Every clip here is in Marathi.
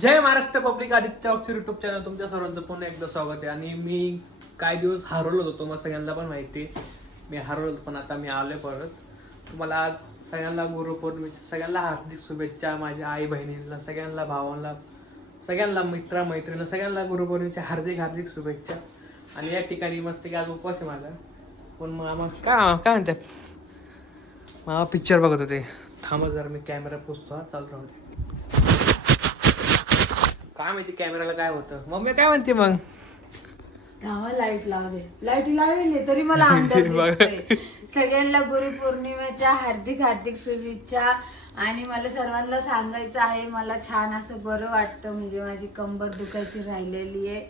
जय महाराष्ट्र पब्लिक आदित्य ऑक्सर युट्यूब चॅनल तुमच्या सर्वांचं पुन्हा एकदा स्वागत आहे. आणि मी काही दिवस हरवलो होतो तुम्हाला सगळ्यांना पण माहिती आहे. मी हरवलो होतो पण आता मी आलो परत. तुम्हाला आज सगळ्यांना गुरुपौर्णिमेच्या सगळ्यांना हार्दिक शुभेच्छा माझ्या आई बहिणींना सगळ्यांना भावांना सगळ्यांना मित्रा मैत्रिणींना सगळ्यांना गुरुपौर्णिमेच्या हार्दिक हार्दिक शुभेच्छा. आणि या ठिकाणी मस्त की आज उपवास आहे माझा. पण मामा काय काय म्हणते मामा पिक्चर बघत होते. थांबा जर मी कॅमेरा पुसतो हा चालू राहते काय माहिती कॅमेराला काय होतं. मम्मी काय म्हणते मग? गावा लाइट लावले लाइट लावले तरी मला अंदाज दिसतोय. सगळ्यांना गुरुपौर्णिमेच्या हार्दिक हार्दिक शुभेच्छा. आणि मला सर्वांना सांगायचं आहे मला छान असं बरं वाटतं. म्हणजे माझी कंबर दुखायची राहिलेली आहे.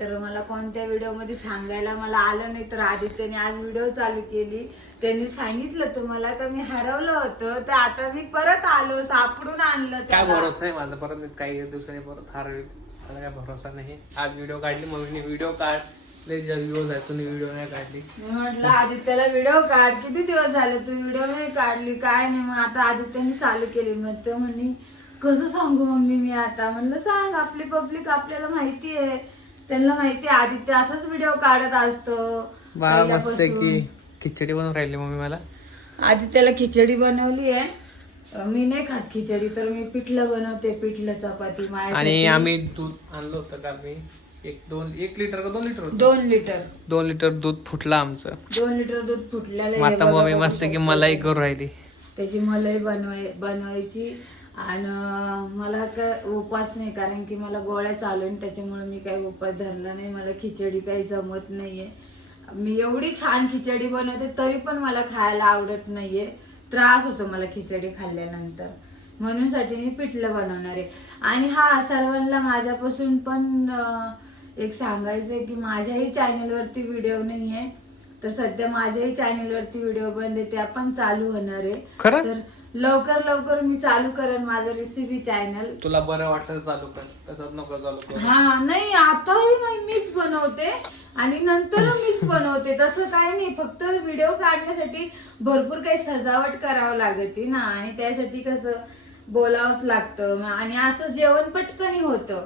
तर मला कोणत्या व्हिडिओमध्ये सांगायला मला आलं नाही तर आदित्यने आज व्हिडिओ चालू केली. त्यांनी सांगितलं तुम्हाला का मी हरवलं होतं तर आता मी परत आलो सापडून आणलं काय त्याला. भरोसा नाही माझा? परत काही दिवसांनी परत हरवेल. मला काय भरोसा नाही. आज व्हिडिओ काढली मम्मीने व्हिडिओ व्हिडिओ नाही काढली. मी म्हटलं आदित्यला व्हिडिओ काढ. किती दिवस झाले तू व्हिडिओ नाही काढली? काय नाही मग आता आदित्यने चालू केली. मग तो म्हणे कसं सांगू मम्मी मी आता? म्हणलं सांग आपली पब्लिक आपल्याला माहिती आहे. त्यांना माहिती आदित्य असाच व्हिडिओ काढत असतो मस्त आहे की. पहिल्यापासून. खिचडी बनवून राहिली मम्मी मला. आदित्यला खिचडी बनवली आहे. मी नाही खात खिचडी तर मी पिठलं बनवते पिठलं चपाती आणि माझ्यासाठी आम्ही दूध आणलं होतं का मी एक दोन एक लिटर का दोन लिटर होतं? दोन लिटर. दोन लिटर दूध फुटलं आमचं. दोन लिटर दूध फुटलेलं मग आहे. आता बघा मम्मी मस्त की मलाई. करू राहिली. त्याची मलाई बनवाय बनवायची. आणि मला काय उपास नाही कारण की मला गोळ्या चालू आहे त्याच्यामुळे मी काही उपास धरला नाही मला खिचडी काही जमत नाहीये. मी एवढी छान खिचडी बनवते तरी पण मला खायला आवडत नाहीये. त्रास होतो मला खिचडी खाल्ल्यानंतर. म्हणून साठी मी पिठलं बनवणार आहे. आणि हा सर्वांना माझ्यापासून पण एक सांगायचं आहे की माझ्याही चॅनलवरती व्हिडिओ नाही आहे तर सध्या माझ्याही चॅनलवरती व्हिडिओ बंद आहे त्या पण चालू होणार आहे. तर लवकर लवकर मी चालू करेन माझं रेसिपी चॅनल तुला बरं वाटत चालू कर. तसंच नको चालू कर. हा नाही आताही नाही मीच बनवते. आणि नंतर मीच बनवते. तसं काय नाही फक्त व्हिडिओ काढण्यासाठी भरपूर काही सजावट करावं लागते ना. आणि त्यासाठी कसं बोलावंच लागतं. आणि असं जेवण पटकनी होतं.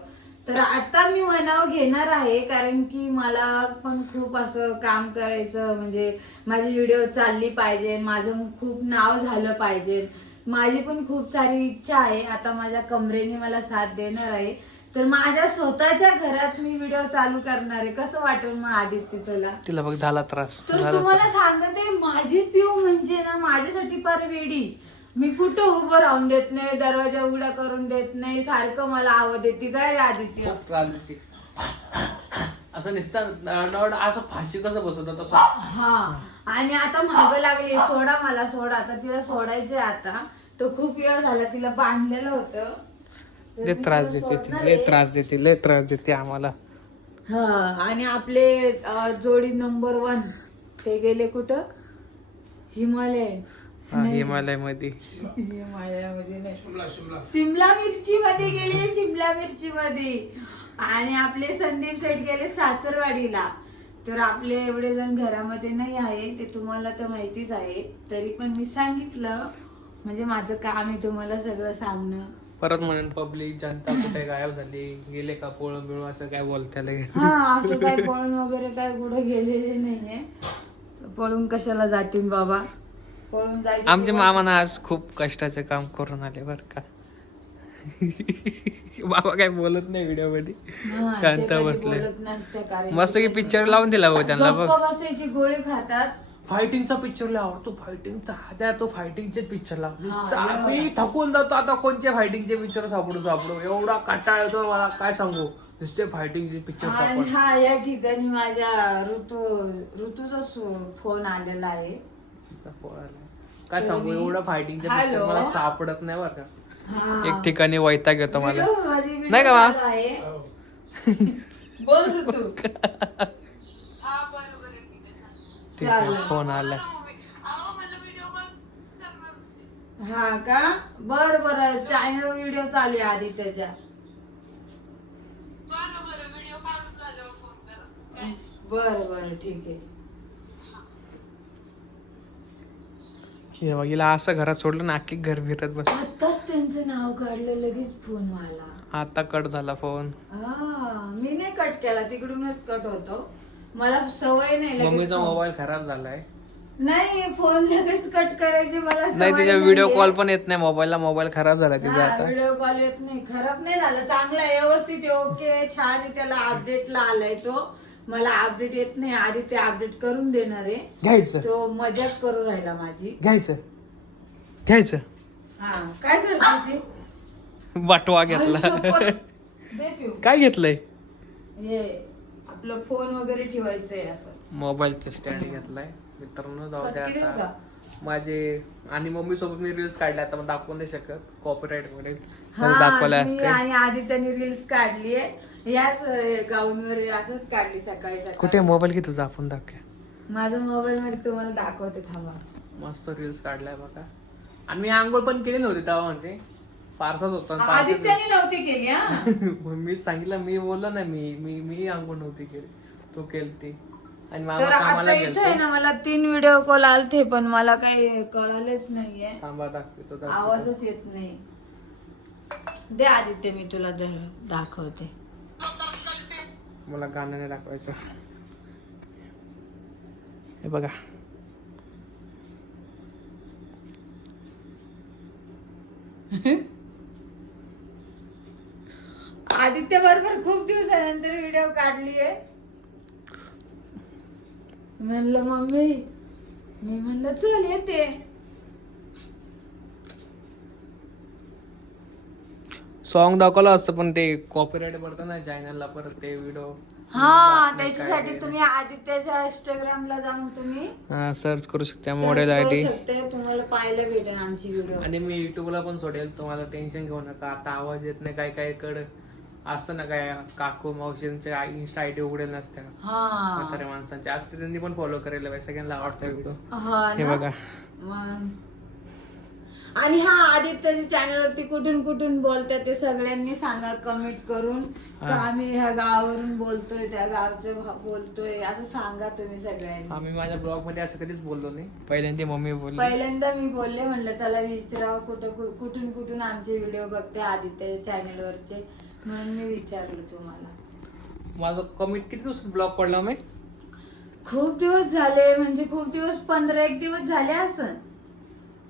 तर आता मी मनाव घेणार आहे कारण की मला पण खूप असं काम करायचं म्हणजे माझी व्हिडिओ चालली पाहिजे माझं खूप नाव झालं पाहिजे. माझी पण खूप सारी इच्छा आहे आता माझ्या कमरेने मला साथ देणार आहे. तर माझ्या स्वतःच्या घरात मी व्हिडिओ चालू करणार आहे. कसं वाटेल मग आदित्य तुला? तिला बघ झाला त्रास तर तुम्हाला सांगते माझी पिऊ म्हणजे ना माझ्यासाठी फार वेडी. मी कुठं उभं राहून देत नाही दरवाजा उघडा करून देत नाही सारखं मला आवाज देते काय रे आदित्य? खूप त्रास देते. असं नुसतं नड असं फाशी कसं बसवतं तसं? हा. आणि आता माग लागली सोडा मला सोडा. आता तिला सोडायचंय आता. तो खूप वेळ झाला तिला बांधलेलं होतं. तर लय मी त्रास तिला देते ती सोडणार लय आहे. त्रास देते लय त्रास देते आम्हाला. हा. आणि आपले अ, जोडी नंबर वन ते गेले कुठं? हिमालय हिमालयमध्ये हिमालयामध्ये. नाही. सिमला मिरची मध्ये गेले सिमला मिरची मध्ये आणि आपले संदीप सेठ गेले सासरवाडीला. तर आपले एवढे जण घरामध्ये नाही आहे ते तुम्हाला तर माहितीच आहे. तरी पण मी सांगितलं म्हणजे माझं काम आहे तुम्हाला सगळं सांगणं. परत म्हणून पब्लिक जनता कुठे गायब झाली? गेले का पोळून बिळून असं काय बोलत्याला हा असं काय पळून वगैरे काय कुठे गेलेले नाहीये. पळून कशाला जातील बाबा? पळून जायचं आमच्या मामानं आज खूप कष्टाचे काम करून आले बर का. बाबा काय बोलत नाही व्हिडिओमध्ये हा, ते शांत कधी बसले. बोलत नसते कारण मस्त की पिक्चर लावून दिला बघ त्यांना बघ. गप्प बसायची गोळी खातात. फायटिंगचा पिक्चर लय आवडतो फायटिंगचा त्या तो फायटिंगचे पिक्चर हा, लाव मी थकून जातो आता कोणते फायटिंगचे पिक्चर सापडू सापडू? एवढा कंटाळ येतो मला काय सांगू? नुसते फायटिंगचे पिक्चर आणि सापड. हा या ठिकाणी माझ्या ऋतू ऋतूचा फोन आलेला आहे. काय सांगू एवढं हॅलो? मला सापडत नाही बरं का. एक ठिकाणी वैताग येतो मला. नाही का. बोल ऋतू. ठीक आहे. चालेल. फोन आला हा का? बर बर. चॅनल व्हिडिओ चालू आहे आधी त्याच्या. बर बर. ठीक आहे. हे बघ, हिला असं घरात सोडलं ना अख्खी घर फिरत बस. आताच त्यांचं नाव काढलं लगेच फोन आला आता कट झाला फोन हा मी नाही कट केला तिकडूनच कट होतो. मला सवय नाही लगेच मम्मीचा phone- मोबाईल खराब झालाय. नाही फोन लगेच कट करायची मला नाही तिच्या व्हिडिओ. कॉल पण येत नाही मोबाईलला मोबाईल खराब झाला तिचा हा, आता. व्हिडिओ कॉल येत नाही. खराब नाही झालं चांगलं आहे, व्यवस्थित ओके छान आहे, त्याला अपडेटला आलाय तो. मला अपडेट येत नाही. आधी ते अपडेट करून देणार आहे. घ्यायचं. तो मजाक करू राहिला माझी. घ्यायचं. घ्यायचं. हा काय करते वाटवा घेतला. काय घेतलंय? हे आपलं फोन वगैरे ठेवायचंय असं. मोबाईलचं स्टँड घेतलाय. मित्रांनो जाऊ द्या फटके देऊ आता? माझे आणि मम्मी सोबत मी रील्स काढले आता मग दाखवू नाही शकत. कॉपीराईटमध्ये हा दाखवले मी असते. आणि आदित्यने रील्स काढली आहे याच गाऊनवर असंच काढली सकाळी कुठे सकाळी मोबाईल घे तुझा आपण दाखव माझ्या मोबाईल मध्ये तुम्हाला दाखवते थांबा. मस्त रील्स काढलाय बघा. आणि मी आंघोळ पण केली नव्हती तेव्हा म्हणजे. पारसाच होता आदित्यने नव्हती केली हा? मग मी सांगितलं मी बोललो ना मी मी मी आंघोळ नव्हती केली. तू केलती. आणि मामा तर आता कामाला इथं आहे ना मला तीन व्हिडिओ कॉल आलते पण मला काही कळालेच नाहीये. थांबा दाखवतो दाखवतो. आवाजच येत नाही. दे आदित्य मी तुला जर दाखवते. मला गाणं नाही दाखवायचं. हे बघा. आदित्य बरोबर खूप दिवसानंतर व्हिडिओ काढली आहे म्हणलं मम्मी मी म्हणलं चल येते. सॉन्ग दाखवलं असतं पण ते कॉपीराईट पडतं ना चॅनलला परत ते व्हिडिओ हा त्याच्यासाठी तुम्ही आदित्यच्या इंस्टाग्रामला जाऊन तुम्ही सर्च करू शकता मॉडेल आय डी तुम्हाला पाहायला भेटेल आमची व्हिडिओ आणि मी युट्यूबला पण सोडेल तुम्हाला टेन्शन घेऊ नका आता आवाज येत नाही काय काय कड असतं ना काय काकू मावशींचे इन्स्टा आय डी उघडेल नसत्या हा. म्हाताऱ्या माणसांचे. असते त्यांनी पण फॉलो करायला पाहिजे सगळ्यांना आवडतं व्हिडिओ हा ना? बघा. आणि हा आदित्यच्या चॅनल वरती कुठून कुठून बोलतात ते सगळ्यांनी सांगा कमेंट करून. का. आम्ही ह्या गावावरून बोलतोय त्या गावचं भा- बोलतोय असं सांगा तुम्ही सगळ्यांनी. आम्ही माझ्या ब्लॉगमध्ये असं कधीच बोललो नाही. पहिल्यांदा मम्मी बोलली. पहिल्यांदा मी बोलले म्हणलं चला विचारावं कुठं कु- कुठून कुठून आमचे व्हिडिओ बघते आदित्यच्या चॅनल वरचे म्हणून मी विचारलं तुम्हाला. माझं कमीत किती दिवसात ब्लॉग पडला मी खूप दिवस झाले म्हणजे खूप दिवस पंधरा एक दिवस झाले असन.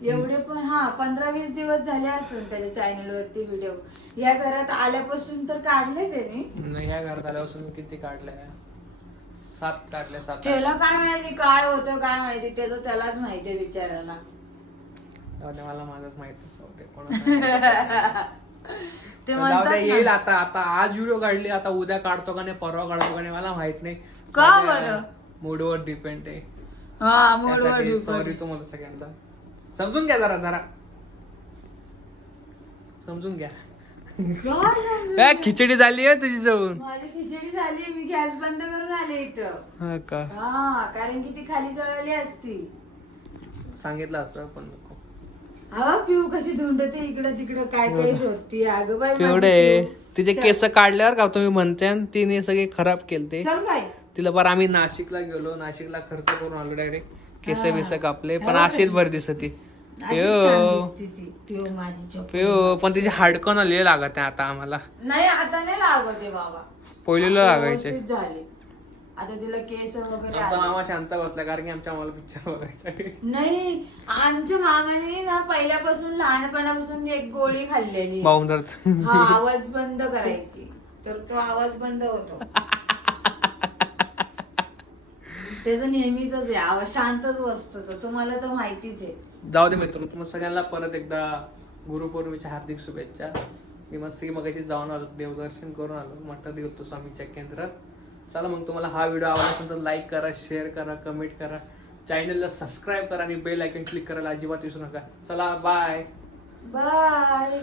एवढे पण हा पंधरा वीस दिवस झाले असन त्याच्या चॅनल वरती व्हिडिओ या घरात आल्यापासून तर काढले त्यांनी. नाही, ह्या घरात आल्यापासून किती काढल्या सात काढल्या सात त्याला काय माहिती काय होतं काय माहिती त्याचं त्यालाच माहिती आहे बिचारायला जाऊ दे, मला माझंच माहीत ते कोणाला ते जाऊ म्हणतात येईल ना. आता आता आज व्हिडिओ काढली आता उद्या काढतो का नाही परवा काढतो का नाही मला माहीत नाही. का बरं? मूडवर डिपेंड आहे. हा मूडवर सॉरी. तुम्हाला सगळ्यांना. समजून घ्या जरा जरा. समजून घ्या. काय खिचडी झाली आहे तुझी जवळून माझी खिचडी झाली मी गॅस बंद करून आले इथं. हा का? हा कारण की ती खाली जळली असती. सांगितलं असतं पण नको हा पिऊ कशी धुंडते इकडं तिकडं काय काय शोधती? अगं बाई माझी तेवढे पिऊ. तिचे. केस काढल्यावर का तुम्ही म्हणते आणि तिने सगळे खराब केलते? चल बाई. तिला बरं आम्ही नाशिकला गेलो नाशिकला खर्च करून आलो डायरेक्ट केस हा. बिस कापले पण हा, अशीच कशी? भर दिसत पिऊ पण तिचे हाडकं ना लिहि लागत आहे आता आम्हाला. नाही आता नाही लागत आहे बाबा. पहिलीला लागायचे. आता तिला केस वगैरे आमचा आले. मामा शांत बसला कारण की आमच्या आम्हाला पिक्चर बघायचा आहे. नाही आमच्या मामाने ना पहिल्यापासून लहानपणापासून एक गोळी खाल्लेली. हा आवाज बंद करायची. तर तो आवाज बंद होतो. त्याचं नेहमीच आहे. शांतच बसतो तो. तुम्हाला तर माहितीच आहे. जाऊ दे मित्र तुम्हाला सगळ्यांना परत एकदा गुरुपौर्णिमेच्या हार्दिक शुभेच्छा. मी मस्त मगाशी जाऊन आलो देवदर्शन करून आलो. मठ देवतो स्वामीच्या केंद्रात. चला मग तुम्हाला हा व्हिडिओ आवडला असेल तर लाईक करा शेअर करा कमेंट करा. चॅनलला सबस्क्राईब करा आणि बेल आयकन क्लिक करायला अजिबात विसरू नका. चला बाय बाय